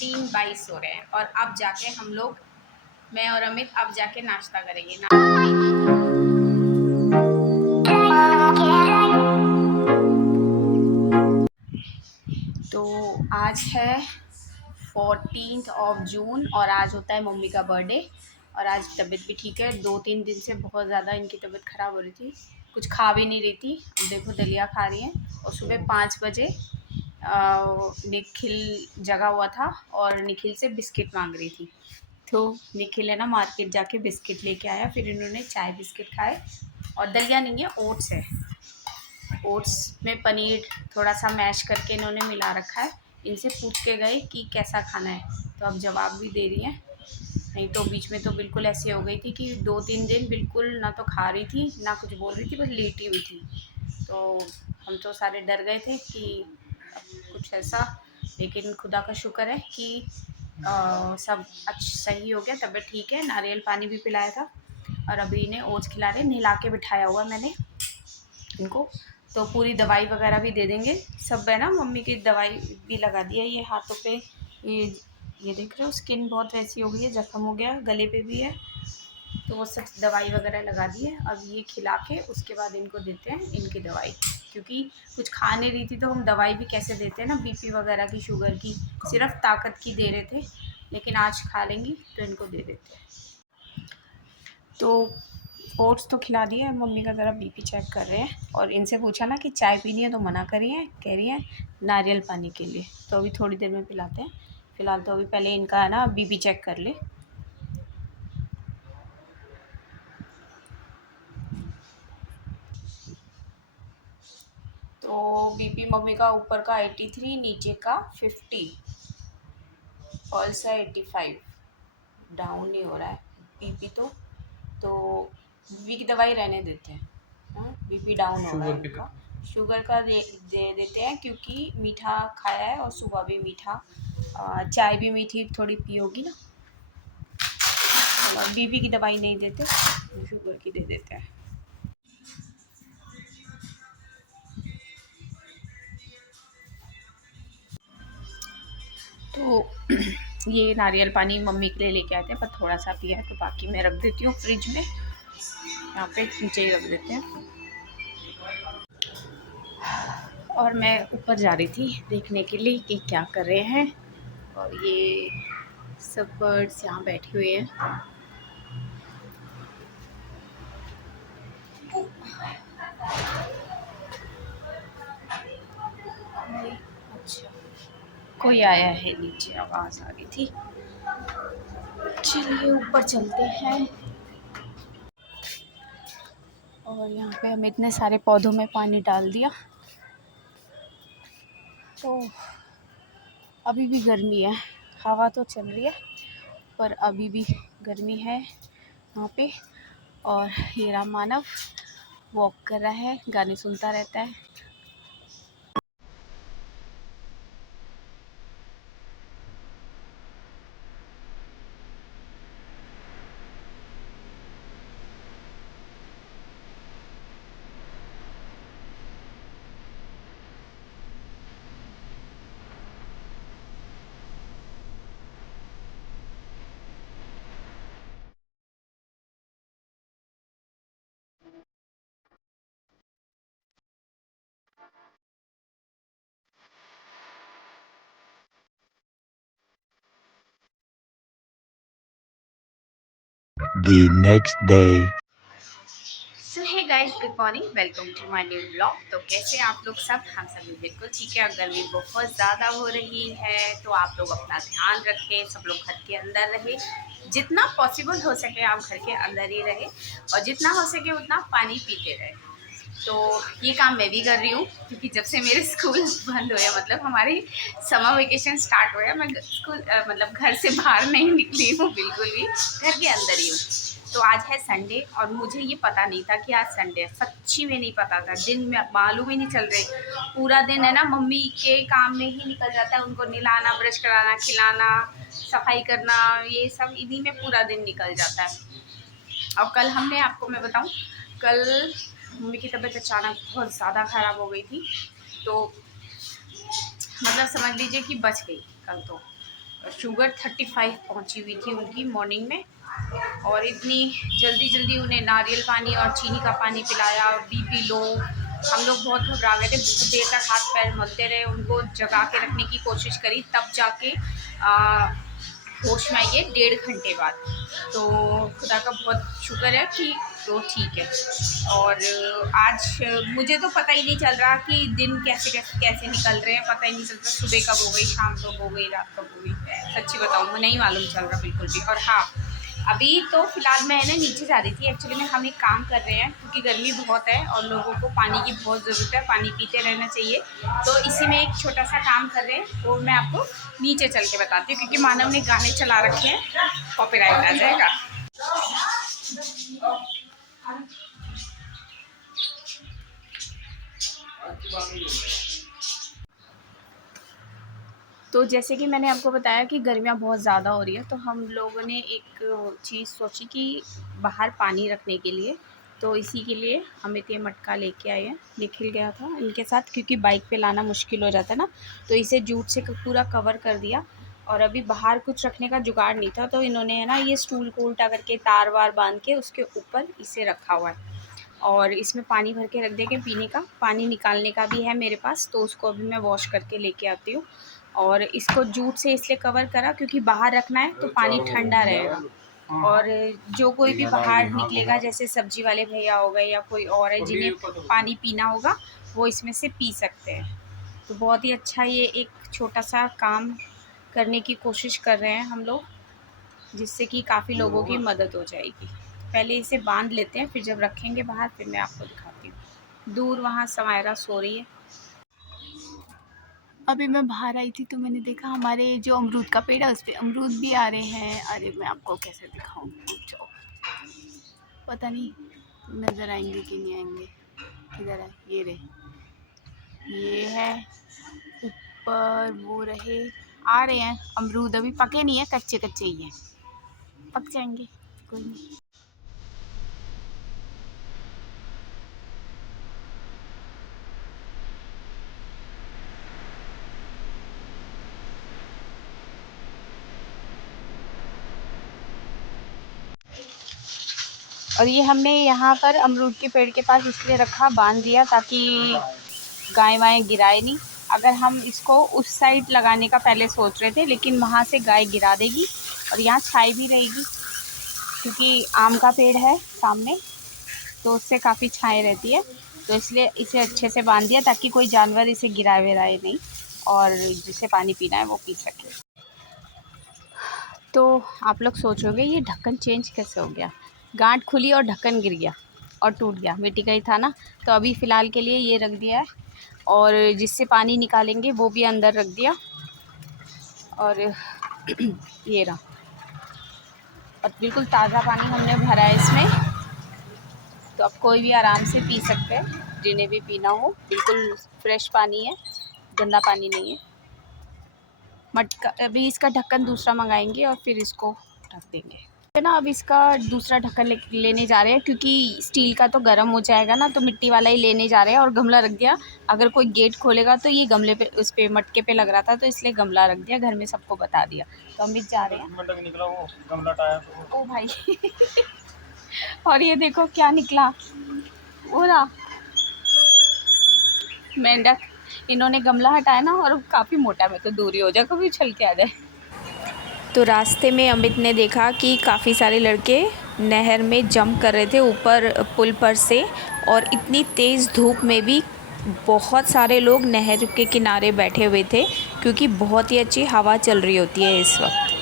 3:22 हो रहे हैं और अब जाके हम लोग, मैं और अमित अब जाके नाश्ता करेंगे तो आज है 14 जून और आज होता है मम्मी का बर्थडे। और आज तबीयत भी ठीक है, 2-3 दिन से बहुत ज़्यादा इनकी तबीयत ख़राब हो रही थी, कुछ खा भी नहीं रही थी। अब देखो दलिया खा रही हैं और सुबह 5 बजे निखिल जगा हुआ था और निखिल से बिस्किट मांग रही थी। तो निखिल है ना मार्केट जाके बिस्किट लेके आया, फिर इन्होंने चाय बिस्किट खाए। और दलिया नहीं है, ओट्स है। ओट्स में पनीर थोड़ा सा मैश करके इन्होंने मिला रखा है। इनसे पूछ के गए कि कैसा खाना है, तो अब जवाब भी दे रही हैं। नहीं तो बीच में तो बिल्कुल ऐसी हो गई थी कि 2-3 दिन बिल्कुल ना तो खा रही थी ना कुछ बोल रही थी, बस लेटी हुई थी। तो हम तो सारे डर गए थे कि कुछ ऐसा, लेकिन खुदा का शुक्र है कि सब सही हो गया, तबीयत ठीक है। नारियल पानी भी पिलाया था और अभी इन्हें ओट्स खिला रहे, नहला के बिठाया हुआ मैंने इनको। तो पूरी दवाई वगैरह भी दे देंगे सब, है ना। मम्मी की दवाई भी लगा दिया, ये हाथों पे, ये देख रहे हो स्किन बहुत वैसी हो गई है, जख्म हो गया, गले पे भी है, तो वो सब दवाई वगैरह लगा दी है। अब ये खिला के उसके बाद इनको देते हैं इनकी दवाई, क्योंकि कुछ खा नहीं रही थी तो हम दवाई भी कैसे देते हैं ना, बीपी वगैरह की, शुगर की, सिर्फ ताकत की दे रहे थे, लेकिन आज खा लेंगी तो इनको दे देते हैं। तो ओट्स तो खिला दिए, मम्मी का ज़रा बीपी चेक कर रहे हैं। और इनसे पूछा ना कि चाय पीनी है तो मना करी है, कह रही है नारियल पानी के लिए। तो अभी थोड़ी देर में पिलाते हैं, फ़िलहाल तो अभी पहले इनका है ना बीपी चेक कर ले। तो बीपी मम्मी का ऊपर का 83, नीचे का 50, पल्स है 85, डाउन नहीं हो रहा है बीपी। तो बीपी की दवाई रहने देते हैं, बीपी डाउन हो रहा है उनका। शुगर का दे देते हैं क्योंकि मीठा खाया है और सुबह भी मीठा, चाय भी मीठी थोड़ी पियोगी ना। और बीपी की दवाई नहीं देते, शुगर की दे देते हैं। तो ये नारियल पानी मम्मी के लिए लेके आते हैं, पर थोड़ा सा पिया है तो बाकी मैं रख देती हूँ फ्रिज में, यहाँ पे नीचे ही रख देते हैं। और मैं ऊपर जा रही थी देखने के लिए कि क्या कर रहे हैं, और ये सब बर्ड्स यहाँ बैठी हुई हैं। अच्छा, कोई आया है नीचे, आवाज़ आ रही थी। चलिए ऊपर चलते हैं। और यहाँ पे हम इतने सारे पौधों में पानी डाल दिया। तो अभी भी गर्मी है, हवा तो चल रही है पर अभी भी गर्मी है यहाँ पे। और ये राम मानव वॉक कर रहा है, गाने सुनता रहता है। The next day. So hey guys, good morning, welcome to my new blog. तो कैसे हैं आप लोग सब? हम सभी बिल्कुल ठीक है। और गर्मी बहुत ज़्यादा हो रही है तो आप लोग अपना ध्यान रखें, सब लोग घर के अंदर रहे, जितना पॉसिबल हो सके आप घर के अंदर ही रहे, और जितना हो सके उतना पानी पीते रहे। तो ये काम मैं भी कर रही हूँ, क्योंकि जब से मेरे स्कूल बंद हुए, मतलब हमारी समर वेकेशन स्टार्ट हुआ, मैं स्कूल मतलब घर से बाहर नहीं निकली हूँ बिल्कुल भी, घर के अंदर ही हूँ। तो आज है संडे और मुझे ये पता नहीं था कि आज संडे है, सच्ची में नहीं पता था, दिन में मालूम ही नहीं चल रही। पूरा दिन है ना मम्मी के काम में ही निकल जाता है, उनको नहलाना, ब्रश कराना, खिलाना, सफाई करना, ये सब इन्हीं में पूरा दिन निकल जाता है। और कल हमने, आपको मैं बताऊं, कल मम्मी की तबीयत अचानक बहुत ज़्यादा ख़राब हो गई थी, तो मतलब समझ लीजिए कि बच गई कल तो। शुगर 35 पहुंची हुई थी उनकी मॉर्निंग में। और इतनी जल्दी जल्दी उन्हें नारियल पानी और चीनी का पानी पिलाया, बीपी लो। हम लोग बहुत घबरा गए थे, बहुत देर तक हाथ पैर मलते रहे, उनको जगा के रखने की कोशिश करी, तब जाके होश में आइए 1.5 घंटे बाद। तो खुदा का बहुत शुक्र है कि वो ठीक है। और आज मुझे तो पता ही नहीं चल रहा कि दिन कैसे कैसे कैसे निकल रहे हैं, पता ही नहीं चलता सुबह कब हो गई, शाम कब हो गई, रात कब हो गई। सच्ची बताऊँ मुझे नहीं मालूम चल रहा बिल्कुल भी। और हाँ, अभी तो फ़िलहाल मैं ना नीचे जा रही थी, एक्चुअली में हम एक काम कर रहे हैं क्योंकि गर्मी बहुत है और लोगों को पानी की बहुत ज़रूरत है, पानी पीते रहना चाहिए। तो इसी में एक छोटा सा काम कर रहे हैं, वो मैं आपको नीचे चल के बताती हूँ, क्योंकि मानव ने गाने चला रखे हैं, कॉपीराइट आ जाएगा। तो जैसे कि मैंने आपको बताया कि गर्मियाँ बहुत ज़्यादा हो रही है, तो हम लोगों ने एक चीज़ सोची कि बाहर पानी रखने के लिए, तो इसी के लिए हम ये मटका लेके आए हैं। निखिल गया था इनके साथ, क्योंकि बाइक पे लाना मुश्किल हो जाता है ना, तो इसे जूट से पूरा कवर कर दिया। और अभी बाहर कुछ रखने का जुगाड़ नहीं था, तो इन्होंने है ना ये स्टूल को उल्टा करके तार वार बांध के उसके ऊपर इसे रखा हुआ है। और इसमें पानी भर के रख देंगे पीने का। पानी निकालने का भी है मेरे पास, तो उसको अभी मैं वॉश करके लेके आती हूँ। और इसको जूट से इसलिए कवर करा क्योंकि बाहर रखना है तो पानी ठंडा रहेगा। और जो कोई भी बाहर निकलेगा, जैसे सब्जी वाले भैया हो गए या कोई और है जिन्हें पानी पीना होगा, वो इसमें से पी सकते हैं। तो बहुत ही अच्छा ये एक छोटा सा काम करने की कोशिश कर रहे हैं हम लोग, जिससे कि काफ़ी लोगों की मदद हो जाएगी। पहले इसे बांध लेते हैं, फिर जब रखेंगे बाहर फिर मैं आपको दिखाती हूँ। दूर वहाँ समायरा सो रही है। अभी मैं बाहर आई थी तो मैंने देखा हमारे जो अमरूद का पेड़ है उस पर अमरूद भी आ रहे हैं। अरे मैं आपको कैसे दिखाऊँ, पूछो, पता नहीं नज़र आएंगे कि नहीं आएंगे। किधर है, ये रहे, ये है ऊपर, वो रहे, आ रहे हैं अमरूद। अभी पके नहीं है, कच्चे कच्चे ही हैं, पक जाएंगे कोई नहीं। और ये हमने यहाँ पर अमरूद के पेड़ के पास इसलिए रखा, बांध दिया ताकि गाय वाएँ गिराए नहीं। अगर हम इसको उस साइड लगाने का पहले सोच रहे थे, लेकिन वहाँ से गाय गिरा देगी और यहाँ छाई भी रहेगी, क्योंकि आम का पेड़ है सामने, तो उससे काफ़ी छाएँ रहती है। तो इसलिए इसे अच्छे से बांध दिया ताकि कोई जानवर इसे गिराए विराए नहीं, और जिसे पानी पीना है वो पी सके। तो आप लोग सोचोगे ये ढक्कन चेंज कैसे हो गया। गांठ खुली और ढक्कन गिर गया और टूट गया, मिट्टी का ही था ना। तो अभी फ़िलहाल के लिए ये रख दिया है, और जिससे पानी निकालेंगे वो भी अंदर रख दिया। और ये रहा, और बिल्कुल ताज़ा पानी हमने भरा है इसमें, तो अब कोई भी आराम से पी सकते हैं, जिन्हें भी पीना हो। बिल्कुल फ्रेश पानी है, गंदा पानी नहीं है। मटका, अभी इसका ढक्कन दूसरा मंगाएंगे और फिर इसको ढक देंगे है ना। अब इसका दूसरा ढक्कन लेने जा रहे हैं, क्योंकि स्टील का तो गर्म हो जाएगा ना, तो मिट्टी वाला ही लेने जा रहे हैं। और गमला रख दिया, अगर कोई गेट खोलेगा तो ये गमले पे, उस पे मटके पे लग रहा था, तो इसलिए गमला रख दिया, घर में सबको बता दिया। तो हम भी जा रहे हैं। निकला वो गमला टायर, ओ भाई और ये देखो क्या निकला, वो रहा मेंढक। इन्होंने गमला हटाया ना, और काफ़ी मोटा, में तो दूरी हो जाए, कभी उछल के आ जाए। तो रास्ते में अमित ने देखा कि काफ़ी सारे लड़के नहर में जंप कर रहे थे ऊपर पुल पर से, और इतनी तेज़ धूप में भी बहुत सारे लोग नहर के किनारे बैठे हुए थे, क्योंकि बहुत ही अच्छी हवा चल रही होती है इस वक्त।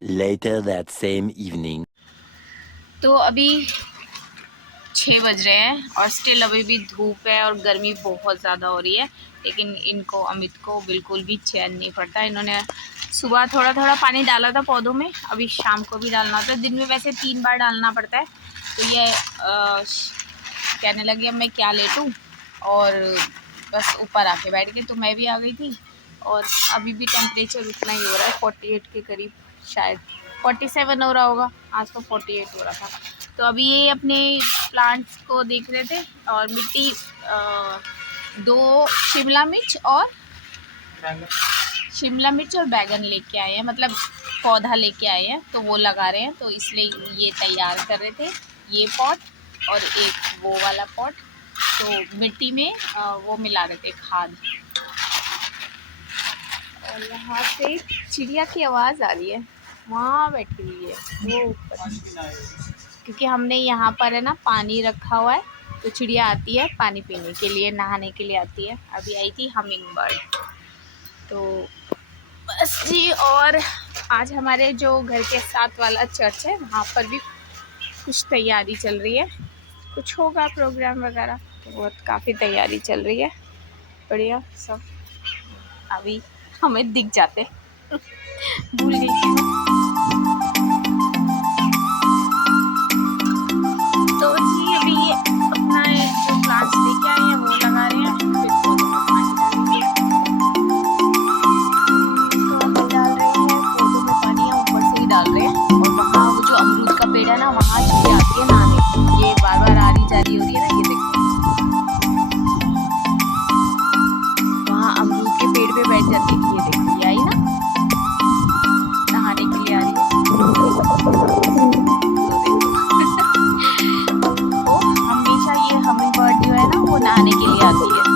Later that same evening. तो अभी 6 बज रहे हैं और स्टिल अभी भी धूप है और गर्मी बहुत ज़्यादा हो रही है, लेकिन इनको अमित को बिल्कुल भी चैन नहीं पड़ता। इन्होंने सुबह थोड़ा थोड़ा पानी डाला था पौधों में, अभी शाम को भी डालना होता है। दिन में वैसे 3 बार डालना पड़ता है। तो ये कहने लगी अब मैं क्या लेटूँ, और बस ऊपर आके बैठ गई। तो मैं भी आ गई थी और अभी भी टेम्परेचर उतना ही हो रहा है, 48 के करीब, शायद 47 हो रहा होगा, आज तो 48 हो रहा था। तो अभी ये अपने प्लांट्स को देख रहे थे और मिट्टी 2 शिमला मिर्च और बैगन लेके आए हैं, मतलब पौधा लेके आए हैं, तो वो लगा रहे हैं। तो इसलिए ये तैयार कर रहे थे, ये पॉट और एक वो वाला पॉट। तो मिट्टी में वो मिला रहे थे, खाद। और यहाँ से चिड़िया की आवाज़ आ रही है, वहाँ बैठी हुई है वो ऊपर, क्योंकि हमने यहाँ पर है ना पानी रखा हुआ है, तो चिड़िया आती है पानी पीने के लिए, नहाने के लिए आती है। अभी आई थी हमिंग बर्ड। तो बस जी, और आज हमारे जो घर के साथ वाला चर्च है, वहाँ पर भी कुछ तैयारी चल रही है, कुछ होगा प्रोग्राम वगैरह, तो बहुत काफ़ी तैयारी चल रही है, बढ़िया सब। अभी हमें दिख जाते भूल गई थी मैं। तो जी अभी अपना जो प्लांट्स लेके आए हैं वो लगा रहे हैं, फिर पौधों में पानी डालेंगे। तो डाल रहे हैं पौधों में पानी, या ऊपर से ही डाल रहे हैं। और वहाँ वो जो अमरूद का पेड़ है ना, वहाँ चिड़िया आती है नहाने, ये बार बार आ रही जा रही हो रही है ना, ये देखो वहाँ अमरूद के पेड़ पे बैठ जाती है। ये देखो, ये आई ना, नहाने के लिए आ रही है। तो हमेशा ये हमिंग बर्ड जो है ना, वो नहाने के लिए आती है।